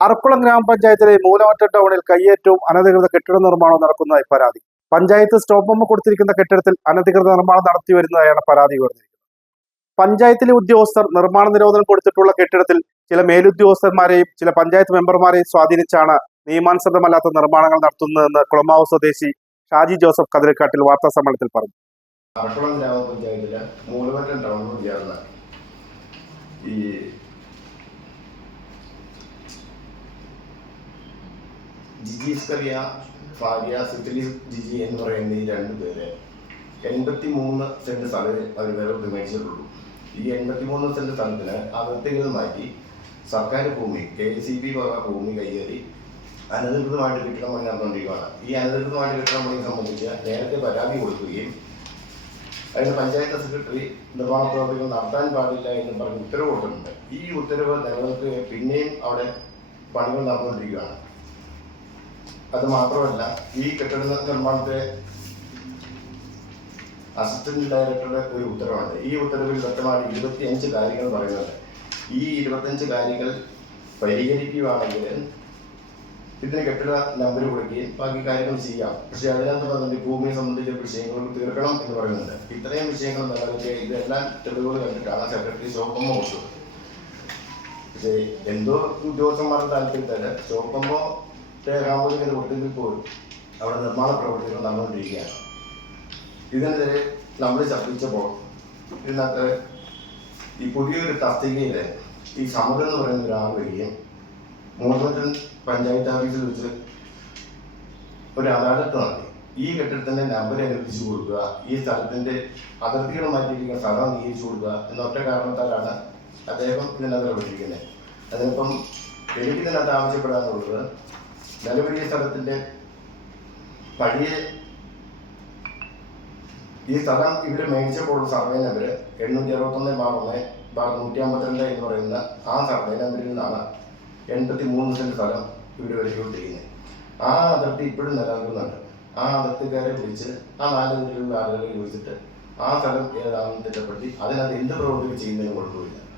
അറക്കുളം ഗ്രാമപഞ്ചായത്തിലെ മൂലമറ്റ ടൗണിൽ കയ്യേറ്റവും അനധികൃത കെട്ടിട നിർമ്മാണവും നടക്കുന്നതായി പരാതി. പഞ്ചായത്ത് സ്റ്റോപ്പ് അമ്മ കൊടുത്തിരിക്കുന്ന കെട്ടിടത്തിൽ അനധികൃത നിർമ്മാണം നടത്തി വരുന്നതായാണ് പരാതി ഉയർന്നിരിക്കുന്നത്. പഞ്ചായത്തിലെ ഉദ്യോഗസ്ഥർ നിർമ്മാണ നിരോധനം കൊടുത്തിട്ടുള്ള കെട്ടിടത്തിൽ ചില മേലുദ്യോഗസ്ഥന്മാരെയും ചില പഞ്ചായത്ത് മെമ്പർമാരെയും സ്വാധീനിച്ചാണ് നിയമാനുസൃതമല്ലാത്ത നിർമ്മാണങ്ങൾ നടത്തുന്നതെന്ന് കുളമാവ് സ്വദേശി ഷാജി ജോസഫ് കതിരക്കാട്ടിൽ വാർത്താ സമ്മേളനത്തിൽ പറഞ്ഞു. ഗ്രാമപഞ്ചായത്തിലെ മൂലമറ്റം ടൗണിൽ ഈ ജിജീസ്കറിയ ഭാര്യ സിത്തിലി ജിജി എന്ന് പറയുന്ന ഈ രണ്ട് പേര് എൺപത്തി മൂന്ന് സെന്റ് സ്ഥലം അവർ വേറെ മേടിച്ചിട്ടുള്ളൂ ഈ എൺപത്തി മൂന്ന് സെന്റ് സ്ഥലത്തിന് അതിർത്തികൾ മാറ്റി സർക്കാർ ഭൂമി കെ സി ബി വക ഭൂമി കയ്യേറി അനധികൃതമായിട്ട് കെട്ടിടം പണി നടന്നുകൊണ്ടിരിക്കുകയാണ്. ഈ അനധികൃതമായിട്ട് കെട്ടിടം പണി സംബന്ധിച്ച് നേരത്തെ പരാതി കൊടുക്കുകയും അതിന് പഞ്ചായത്ത് സെക്രട്ടറി നിർമ്മാണ പ്രവർത്തികൾ നടത്താൻ പാടില്ല എന്ന് പറഞ്ഞ് ഉത്തരവ് കൊടുത്തിട്ടുണ്ട്. ഈ ഉത്തരവ് നിലനിൽക്കുകയും പിന്നെയും അവിടെ പണികൾ നടന്നുകൊണ്ടിരിക്കുകയാണ്. അത് മാത്രമല്ല ഈ കെട്ടിട നിർമ്മാണത്തെ അസിസ്റ്റന്റ് ഡയറക്ടറുടെ ഒരു ഉത്തരവുണ്ട് ഈ ഉത്തരവിൽ വ്യക്തമായി ഇരുപത്തിയഞ്ച് കാര്യങ്ങൾ പറയുന്നുണ്ട്. ഈ ഇരുപത്തഞ്ച് കാര്യങ്ങൾ പരിഹരിക്കുകയാണെങ്കിൽ ഇതിന് കെട്ടിട നമ്പർ കൊടുക്കുകയും ബാക്കി കാര്യങ്ങൾ ചെയ്യാം. പക്ഷെ അതിനകത്ത് പറഞ്ഞിട്ട് ഭൂമിയെ സംബന്ധിച്ച വിഷയങ്ങൾ തീർക്കണം എന്ന് പറയുന്നുണ്ട്. ഇത്രയും വിഷയങ്ങൾ നിലവിലെ ഇതെല്ലാം തെളിവുകൾ കണ്ടിട്ടാണ് സെക്രട്ടറി ശോഭമ്മ കൊടുത്തത്. പക്ഷേ എന്തോ ഉദ്യോഗസ്ഥന്മാരുടെ താല്പര്യത്തിൽ ശോഭമ്മ രേഖാമൂലിക കൊടുത്തെങ്കിൽ പോലും അവിടെ നിർമ്മാണ പ്രവർത്തികൾ നടന്നുകൊണ്ടിരിക്കുകയാണ്. ഇതിനെതിരെ നമ്മൾ ചർച്ചപ്പോൾ ഇതിനകത്ത് ഈ പുതിയൊരു തസ്തികയിൽ ഈ സമുദ്രം എന്ന് പറയുന്ന ഒരാൾ വരികയും മൂന്നൂറ്റൻ പഞ്ചായത്ത് ഓഫീസിൽ വെച്ച് ഒരു അദാലത്ത് നടത്തി ഈ കെട്ടിടത്തിന്റെ നമ്പർ അനുവദിച്ചു കൊടുക്കുക ഈ സ്ഥലത്തിന്റെ അതിർത്തികൾ മാറ്റിയിരിക്കുന്ന സ്ഥലം അംഗീകരിച്ചു കൊടുക്കുക എന്നൊറ്റ കാരണത്താലാണ് അദ്ദേഹം ഇതിനകത്ത് ഇടപെട്ടിരിക്കുന്നത് അതിനിപ്പം എനിക്ക് ഇതിനകത്ത് നിലവിലെ സ്ഥലത്തിന്റെ പഴയ ഈ സ്ഥലം ഇവിടെ മേടിച്ചപ്പോൾ സർവേ നമ്പർ എണ്ണൂറ്റി അറുപത്തൊന്ന് ബാർ ഒന്ന് ബാർ നൂറ്റി അമ്പത്തിരണ്ട് എന്ന് പറയുന്ന ആ സർവേ നമ്പറിൽ നിന്നാണ് എൺപത്തി മൂന്ന് സെന്റ് സ്ഥലം ഇവിടെ വരച്ചുകൊണ്ടിരിക്കുന്നത് ആ അതിർത്തി ഇപ്പോഴും നിലനിൽക്കുന്നുണ്ട്. ആ അതിർത്തിക്കാരെ വിളിച്ച് ആ നാല് വീട്ടിലുള്ള ആളുകളെ വിളിച്ചിട്ട് ആ സ്ഥലം ഏതാണെന്ന് തിട്ടപ്പെടുത്തി അതിനകത്ത് എന്ത് പ്രവൃത്തികൾ ചെയ്യുന്നതിന് കുഴപ്പമില്ല